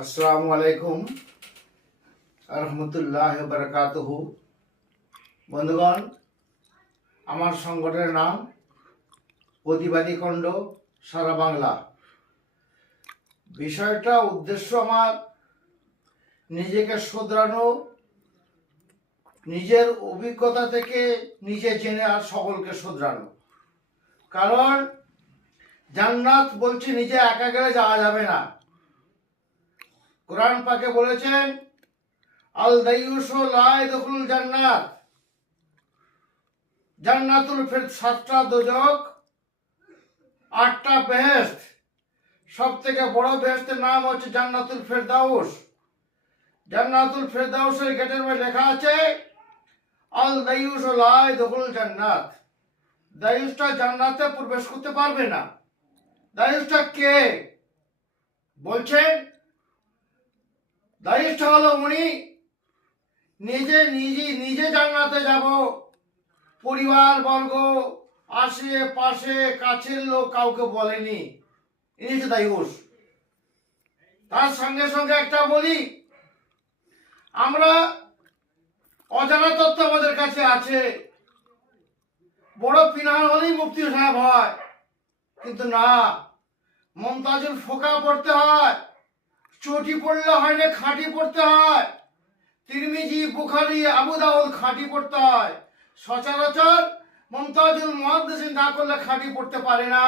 আসসালামু আলাইকুম রহমতুল্লাহ বারাকাতুহু। বন্ধুগণ, আমার সংগঠনের নাম প্রতিবাদী খণ্ড সারা বাংলা। বিষয়টা উদ্দেশ্য আমার নিজেকে শোধরানো, নিজের অভিজ্ঞতা থেকে নিজে জেনে আর সকলকে শোধরানো। কারণ জান্নাত বলছে নিজে একা গেলে যাওয়া যাবে না। কোরআন পাকে বলেছেন আল দাইয়ুসু লা ইয়াদখুলুল জান্নাত। জান্নাতুল ফেরদৌস 7টা দোজখ, 8টা বেহেশত। সব থেকে বড় বেহেশতের নাম হচ্ছে জান্নাতুল ফেরদাউস। জান্নাতুল ফেরদাউসের গেটের মধ্যে লেখা আছে আল দাইয়ুসু লা ইয়াদখুলুল জান্নাত। দাইয়ুসটা জান্নাতে প্রবেশ করতে পারবে না। দাইয়ুসটা কে বলছেন? দায়িত্ব হলো উনি নিজে জান্নাতে যাব, পরিবার বর্গ, আশেপাশে কাছের লোক কাউকে বলেনি। ইনি হচ্ছে দায়ুস। তার সঙ্গে সঙ্গে একটা বলি, আমরা অজানা তথ্য আমাদের কাছে আছে। বড় পিনার হলেই মুফতি সাহেব হয়, কিন্তু না, মমতাজুল ফোকা পড়তে হয়। চটি পড়লে হয় না, খাঁটি পড়তে হয়। তিরমিজি, বুখারী, আবু দাউদ খাঁটি পড়তে হয়। সচরাচর মুমতাজুল মুহাদ্দিসিন না করলে খাঁটি পড়তে পারে না।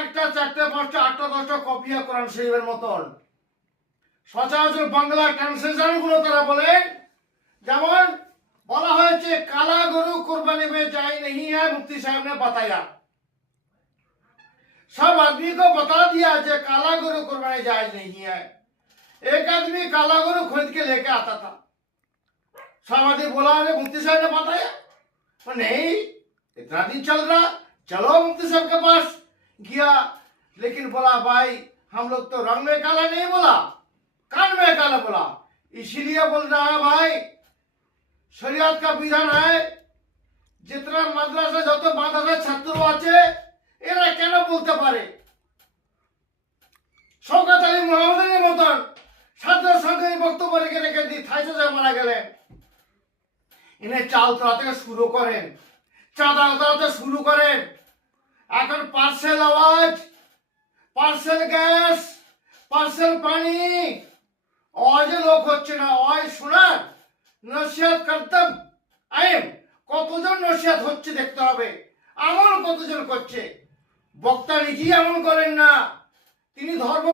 একটা 4টে 5টা 8টা 10টা কপিয়া কোরআন শরীফের মতন। সচরাচর বাংলা ট্রান্সলেশন গুলো তারা বলেন, যেমন বলা হয়েছে কালা গরু কুরবানি মে জায়েজ नहीं है, मुफ्ती साहब ने बताया। सब आदमी को बता दिया कि काला गरु कुर्बानी जायज नहीं है। एक आदमी काला गरु खरीद के लेके आता था। सब आदमी बोला अरे मुफ्ती साहब ने बताया। पर नहीं, इतना दिन चल रहा, चलो मुफ्ती साहब के पास गया। लेकिन बोला भाई हम लोग तो रंग में काला नहीं बोला, कान में काला बोला। इसीलिए बोल रहा है भाई, शरीयत का विधान है, जितना মাদ্রাসা যত মাদ্রাসা ছাত্র আছে এরা কেন বলতে পারে? শওকত আলী মোহাম্মদের মতন ছাত্রের সঙ্গে বক্তব্য রেখে দিয়ে থাইসে মারা গেলেন। এনে চাল তোলাতে শুরু করেন, চাঁদা তোলাতে শুরু করেন। এখন পার্সেল আওয়াজ, পার্সেল গ্যাস, পার্সেল পানি, আওয়াজে লোক হচ্ছে না। আওয়াজ শোনার নসিহত করতাম আইম, কতজন নসিহত হচ্ছে দেখতে হবে, আমল কতজন করছে। বক্তা নিজেই আমল করেন না, তিনি ধর্ম